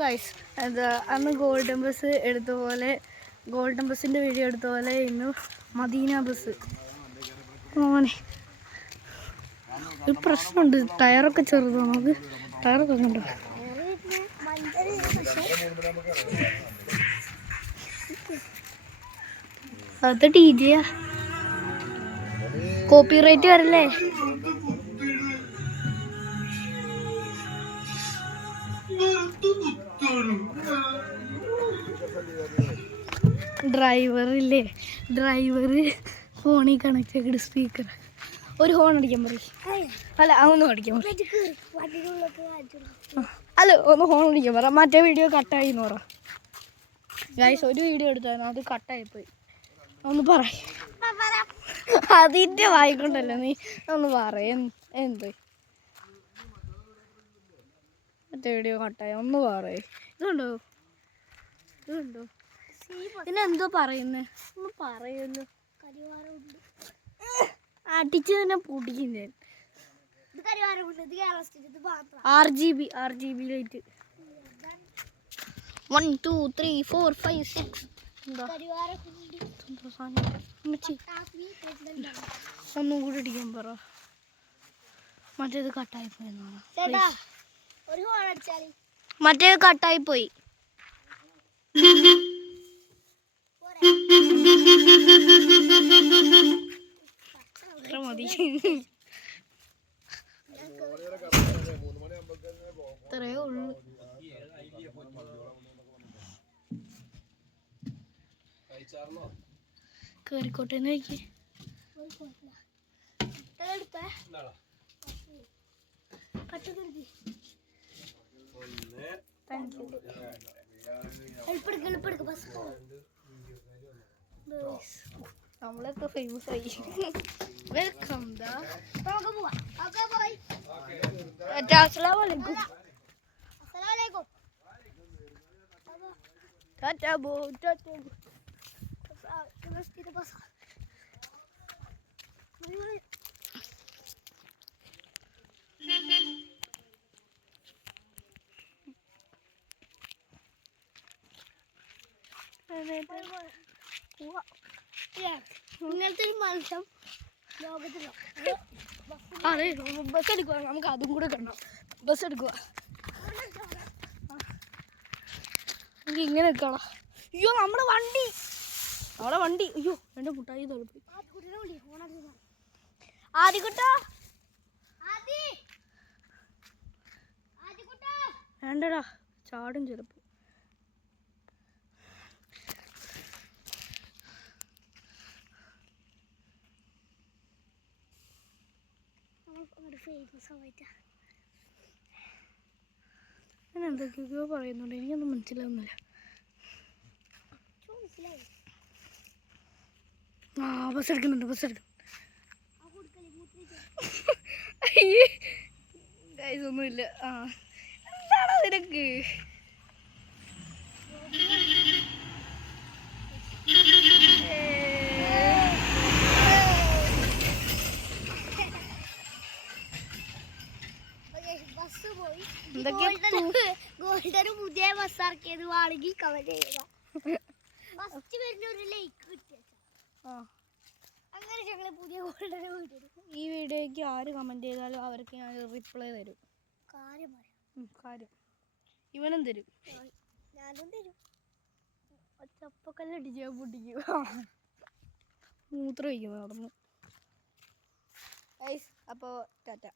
Guys എന്താ അന്ന് golden bus എടുത്ത പോലെ ഗോൾഡൻ ബസ്സിൻ്റെ വീഡിയോ എടുത്ത പോലെ ഇന്ന് മദീന ബസ് മോനെ ഒരു പ്രശ്നമുണ്ട്. ടയറൊക്കെ ചെറുതാണ്. നമുക്ക് ടയറൊക്കെ കണ്ടോ? അത് ടി ജിയാ. കോപ്പിറൈറ്റ് വരല്ലേ? ഡ്രൈവറില്ലേ, ഡ്രൈവർ ഫോണിൽ കണക്ട് ചെയ്തിട്ട് സ്പീക്കർ ഒരു ഹോൺ അടിക്കാൻ പറയും. അല്ല അതൊന്നും അടിക്കാൻ പറയും. അല്ല ഒന്ന് ഹോൺ അടിക്കാൻ പറ. മറ്റേ വീഡിയോ കട്ടായി എന്ന് പറ. ഗൈസ് ഒരു വീഡിയോ എടുത്തായിരുന്നു, അത് കട്ടായിപ്പോയി. ഒന്ന് പറ. അതിൻ്റെ വായിക്കൊണ്ടല്ലോ നീ ഒന്ന് പറ. എന്ത് മറ്റേ വീഡിയോ കട്ടായി ഒന്ന് പറയേ. ഇതുണ്ടോ ഇതുണ്ടോ ഇതിനെന്തോ പറയുന്നേ ഒന്ന് പറയുമല്ലോ. അടിച്ച് തന്നെ പൊടിക്കുന്നേ. RGB ലൈറ്റ് 1 2 3 4 5 6 ഒന്നും കൂടി അടിക്കാൻ പറ. മറ്റേത് കട്ടായി പോയി. മറ്റേത് കട്ടായി പോയി. മതി ഇത്രയേ ഉള്ളൂ. കേറിക്കോട്ടെ നോക്കി. നമ്മളൊക്കെ ഫേമസ് ആയി. വെൽക്കം അസ്സലാമലൈക്കും. ഇങ്ങനത്തെ ഒരു മത്സ്യം ലോകത്തിലോ? അതെ ബസ് എടുക്കുക. നമുക്ക് അതും കൂടെ കണ്ടോ. ബസ് എടുക്കുക. നമുക്ക് ഇങ്ങനെ എടുക്കണം. അയ്യോ നമ്മുടെ വണ്ടി അയ്യോ എൻ്റെ മുട്ടായി തോൽപ്പി. ആദിക്കുട്ടോ വേണ്ടടാ, ചാടും ചിലപ്പോൾ. ഞാൻ എന്തൊക്കെയോ പറയുന്നുണ്ട്, എനിക്കൊന്നും മനസ്സിലാവുന്നില്ല. ബസ് എടുക്കുന്നുണ്ട്. ഒന്നുമില്ല. എന്താണോ നിനക്ക്? ഗോൾഡൻ പുതിയ ബസ് ഇറക്കിയത് വാണെങ്കിൽ കമന്റ് ചെയ്യുക. അങ്ങനെ ഞങ്ങൾ പുതിയ ഗോൾഡൻ ഈ വീഡിയോയ്ക്ക് ആര് കമന്റ് ചെയ്താലും അവർക്ക് ഞാൻ റിപ്ലൈ തരും. കാര്യം ഇവനും തരും, ഞാനും തരും. ചപ്പക്കല്ലടിച്ചാൽ പൊട്ടിക്കുക. മൂത്രം ഒഴിക്കുന്നു നടന്നു. അപ്പോൾ ടാറ്റ.